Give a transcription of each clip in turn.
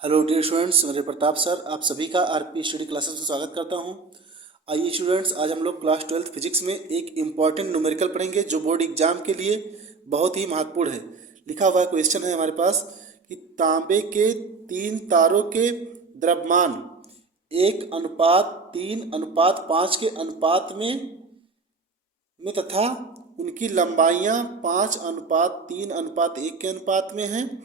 Hello dear students, मेरे Pratap sir आप सभी का आरपी स्टडी क्लासेस में स्वागत करता हूं। आइए स्टूडेंट्स, आज हम लोग क्लास 12th फिजिक्स में एक इम्पॉर्टेंट न्यूमेरिकल पढ़ेंगे जो बोर्ड एग्जाम के लिए बहुत ही महत्वपूर्ण है। लिखा हुआ क्वेश्चन है हमारे पास कि तांबे के 3 तारों के द्रव्यमान 1:3:5 के अनुपात में तथा उनकी लंबाइयाँ 5:3:1 के अनुपात में हैं,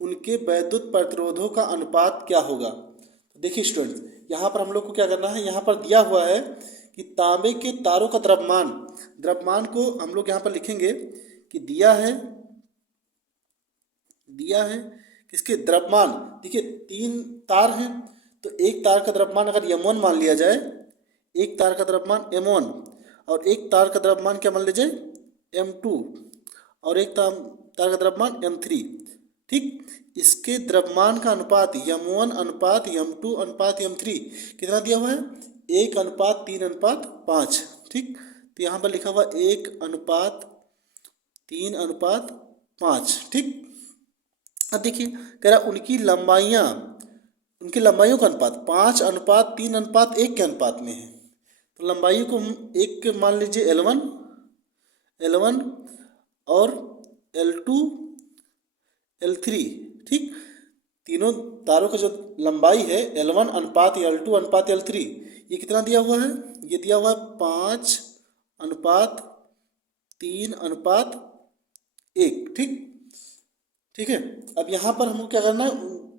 उनके वैद्युत प्रतिरोधों का अनुपात क्या होगा। तो देखिए स्टूडेंट्स, यहाँ पर हम लोग को क्या करना है, यहाँ पर दिया हुआ है कि तांबे के तारों का द्रव्यमान को हम लोग यहाँ पर लिखेंगे कि दिया है किसके द्रव्यमान। देखिए 3 तार हैं, तो एक तार का द्रव्यमान अगर m1 मान लिया जाए, एक तार का द्रव्यमान m1 और एक तार का द्रव्यमान क्या मान लीजिए m2 और एक तार का द्रव्यमान m3। ठीक, इसके द्रव्यमान का अनुपात m1 अनुपात m2 अनुपात m3 कितना दिया हुआ है 1:3:5। ठीक, तो यहाँ पर लिखा हुआ 1:3:5। ठीक, अब देखिए कह रहा उनकी लंबाइयों का अनुपात 5:3:1 के अनुपात में है। तो लंबाइयों को हम एक मान लीजिए L1 और L2 L3। ठीक, तीनों तारों का जो लंबाई है L1 अनुपात L2 अनुपात L3, ये कितना दिया हुआ है, ये दिया हुआ है 5:3:1। ठीक है। अब यहाँ पर हमको क्या करना है,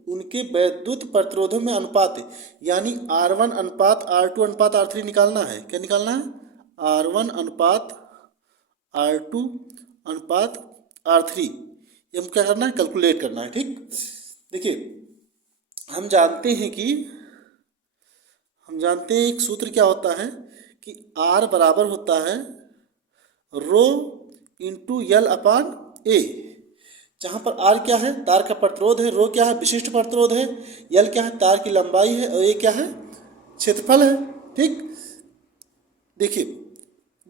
उनके वैद्युत प्रतिरोधों में अनुपात है, यानी R1 अनुपात R2 अनुपात R3 निकालना है। क्या निकालना है, R1 अनुपात R2 अनुपात R3, ये हमको क्या करना है, कैलकुलेट करना है। ठीक, देखिए हम जानते हैं एक सूत्र क्या होता है कि R बराबर होता है rho into L upon A, जहाँ पर R क्या है, तार का प्रतिरोध है, रो क्या है, विशिष्ट प्रतिरोध है, L क्या है, तार की लंबाई है, और A क्या है, क्षेत्रफल है। ठीक, देखिए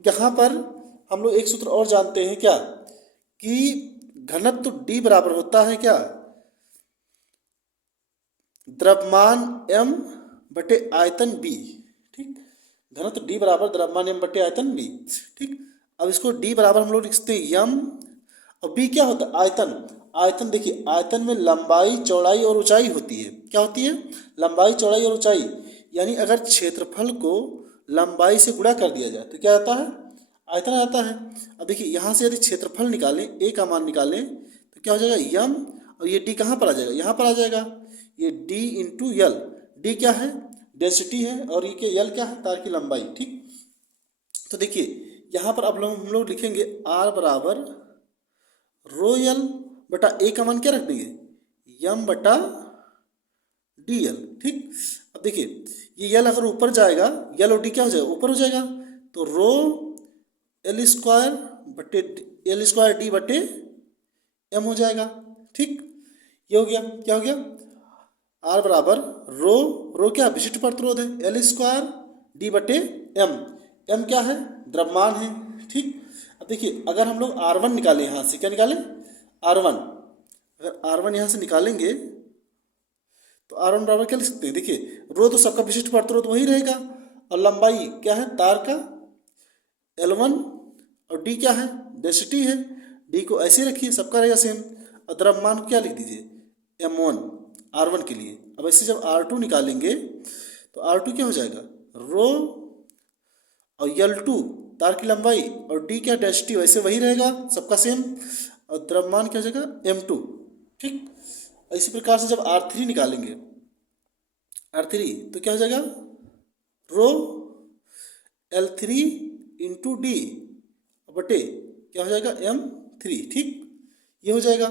यहाँ पर हम लोग एक सूत्र और जानते हैं क्या, कि घनत्व D बराबर होता है क्या, द्रव्यमान m बटे आयतन B। ठीक, घनत्व D बराबर द्रव्यमान m बटे आयतन B। ठीक, अब इसको D बराबर हम लोग लिख सकते हैं m, और B क्या होता है, आयतन। देखिए आयतन में लंबाई चौड़ाई और ऊंचाई होती है। क्या होती है, लंबाई चौड़ाई और ऊंचाई, यानी अगर क्षेत्रफल को लंबाई से गुणा कर दिया जाए तो क्या आता है, आयतन आता है। अब देखिए यहाँ से यदि क्षेत्रफल निकालें, A का मान निकालें, तो क्या हो जाएगा m, और ये D कहाँ पर आ जाएगा, यहाँ पर आ जाएगा, ये D इंटू L। D क्या है, डेंसिटी है, और ये क्या L क्या है, तार की लंबाई। ठीक, तो देखिए यहाँ पर अब हम लोग लिखेंगे R बराबर रो L बटा A का मान क्या रख देंगे, m बटा DL। ठीक, अब देखिए ये L अगर ऊपर जाएगा, L और D क्या हो जाएगा, ऊपर हो जाएगा, तो रो L स्क्वायर D बटे M हो जाएगा। ठीक, ये हो गया, क्या हो गया, R बराबर रो क्या विशिष्ट प्रतिरोध है, L स्क्वायर D बटे M क्या है, द्रव्यमान है। ठीक, अब देखिए अगर हम लोग R1 निकालें, यहाँ से क्या निकालें, R1, अगर R1 यहाँ से निकालेंगे तो R1 बराबर क्या लिख सकते हैं, देखिए रो तो सबका विशिष्ट प्रतिरोध वही रहेगा, और लंबाई क्या है तार का L1, और D क्या है, डेंसिटी है, D को ऐसे रखिए, सबका रहेगा सेम, और द्रव्यमान को क्या लिख दीजिए M1 R1 के लिए। अब ऐसे जब R2 निकालेंगे तो R2 क्या हो जाएगा, रो और L2 तार की लंबाई, और D क्या डेंसिटी, वैसे वही रहेगा सबका सेम, और द्रव्यमान क्या हो जाएगा M2। ठीक, इसी प्रकार से जब R3 निकालेंगे, R3 तो क्या हो जाएगा, रो L3 इंटू D बटे क्या हो जाएगा M3। ठीक, ये हो जाएगा।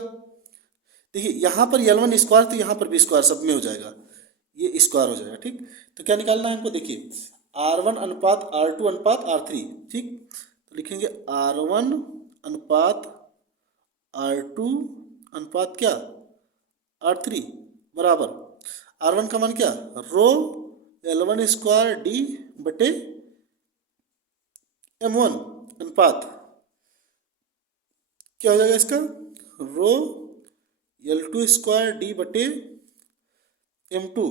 देखिए यहाँ पर L1 स्क्वायर, तो यहाँ पर भी स्क्वायर, सब में हो जाएगा, ये स्क्वायर हो जाएगा। ठीक, तो क्या निकालना है हमको, देखिए R1 अनुपात R2 अनुपात R3। ठीक, तो लिखेंगे R1 अनुपात R2 अनुपात क्या R3 बराबर R1 का मान क्या, रो L1 स्क्वायर D बटे M1 अनुपात क्या हो जाएगा इसका, रो L2 स्क्वायर D बटे M2,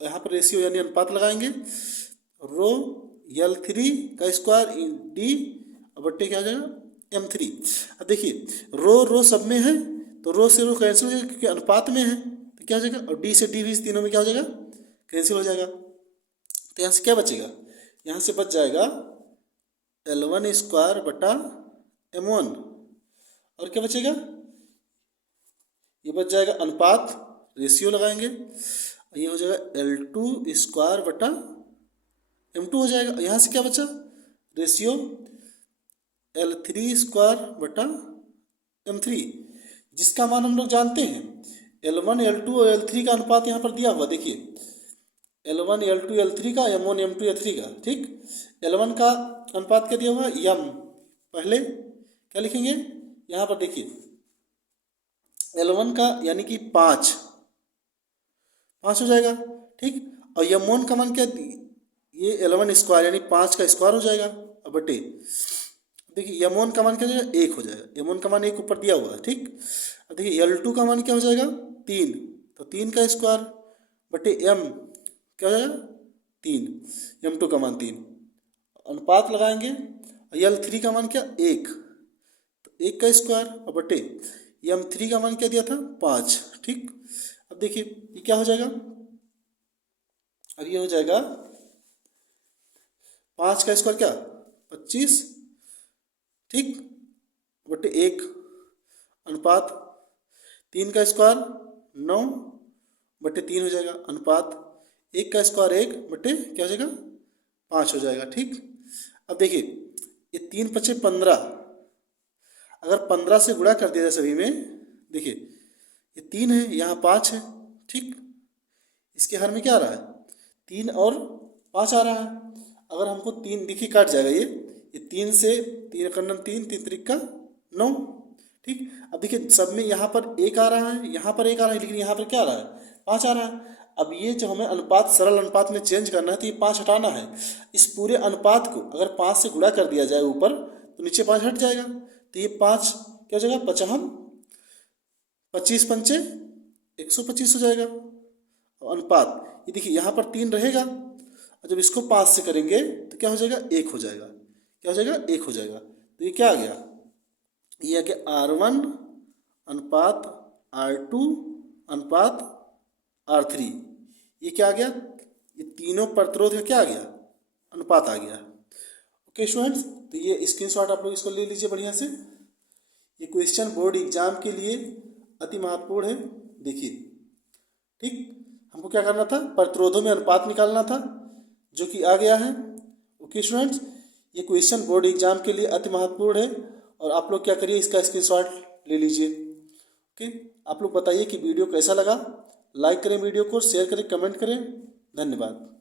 यहाँ पर रेशियो यानी अनुपात लगाएंगे, रो L3 का स्क्वायर डी बट्टे क्या हो जाएगा M3। अब देखिए रो रो सब में है तो रो से रो कैंसिल हो जाएगा क्योंकि अनुपात में है, तो क्या हो जाएगा, और डी से डी भी इस तीनों में क्या हो जाएगा, कैंसिल हो जाएगा। तो यहाँ से क्या बचेगा, यहाँ से बच जाएगा L1 स्क्वायर बटा M1, और क्या बचेगा, ये बच जाएगा अनुपात, रेशियो लगाएंगे, ये हो जाएगा L2 स्क्वायर बटा M2 हो जाएगा। यहाँ से क्या बचा, रेशियो L3 स्क्वायर बटा M3, जिसका मान हम लोग जानते हैं L1 L2 और L3 का अनुपात यहाँ पर दिया हुआ, देखिए L1 L2 L3 का, M1 M2 L3 का, ठीक। L1 का अनुपात क्या दिया हुआ, M, पहले क्या लिखेंगे, यहाँ पर देखिए L1 का यानी कि 5 हो जाएगा, ठीक। और M1 का मान क्या, ये L1 स्क्वायर यानी 5 का स्क्वायर हो जाएगा, अब बटे देखिए M1 का मान क्या हो जाएगा, 1 हो जाएगा, M1 का मान 1 ऊपर दिया हुआ है, ठीक। अब देखिए L2 का मान क्या हो जाएगा, 3, तो 3 का स्क्वायर बटे M क्या हो जाएगा, 3, M2 का मान 3, अनुपात लगाएंगे, L3 का मान क्या, 1, तो 1 का स्क्वायर और बटे M3 का मान क्या दिया था, 5, ठीक। अब देखिए ये क्या हो जाएगा, अब ये हो जाएगा 5 का स्क्वायर क्या, 25, ठीक, बटे 1, अनुपात 3 का स्क्वायर 9 बटे 3 हो जाएगा, अनुपात 1 का स्क्वायर 1 बटे क्या हो जाएगा, 5 हो जाएगा, ठीक। अब देखिए ये 3 पचे 15, अगर 15 से गुणा कर दिया जाए सभी में, देखिए ये 3 है, यहाँ 5 है, ठीक, इसके हर में क्या आ रहा है, 3 और 5 आ रहा है। अगर हमको 3 देखिए काट जाएगा, ये 3 से 3 करना 3 3 त्रिक का 9, ठीक। अब देखिए सब में यहाँ पर 1 आ रहा है, यहाँ पर 1 आ रहा है, लेकिन यहाँ पर क्या आ रहा है, 5 आ रहा है। अब ये जो हमें अनुपात सरल अनुपात में चेंज करना है तो ये 5 हटाना है। इस पूरे अनुपात को अगर 5 से गुणा कर दिया जाए ऊपर तो नीचे 5 हट जाएगा, तो ये 5 क्या हो जाएगा, पचहम 25 पंचे 125 हो जाएगा। अनुपात ये देखिए यहाँ पर 3 रहेगा, और जब इसको 5 से करेंगे तो क्या हो जाएगा, 1 हो जाएगा, क्या हो जाएगा, 1 हो जाएगा। तो ये क्या आ गया, ये आ गया R1 अनुपात R2 अनुपात R3, ये क्या आ गया, ये तीनों प्रतिरोध का क्या आ गया, अनुपात आ गया। ओके स्टूडेंट्स, तो ये स्क्रीनशॉट आप लोग इसको ले लीजिए बढ़िया से। ये क्वेश्चन बोर्ड एग्जाम के लिए अति महत्वपूर्ण है, देखिए, ठीक। हमको क्या करना था, प्रतिरोधों में अनुपात निकालना था, जो कि आ गया है। ओके स्टूडेंट्स, ये क्वेश्चन बोर्ड एग्जाम के लिए अति महत्वपूर्ण है, और आप लोग क्या करिए, इसका स्क्रीनशॉट ले लीजिए। ओके, आप लोग बताइए कि वीडियो कैसा लगा, लाइक करें वीडियो को, शेयर करें, कमेंट करें। धन्यवाद।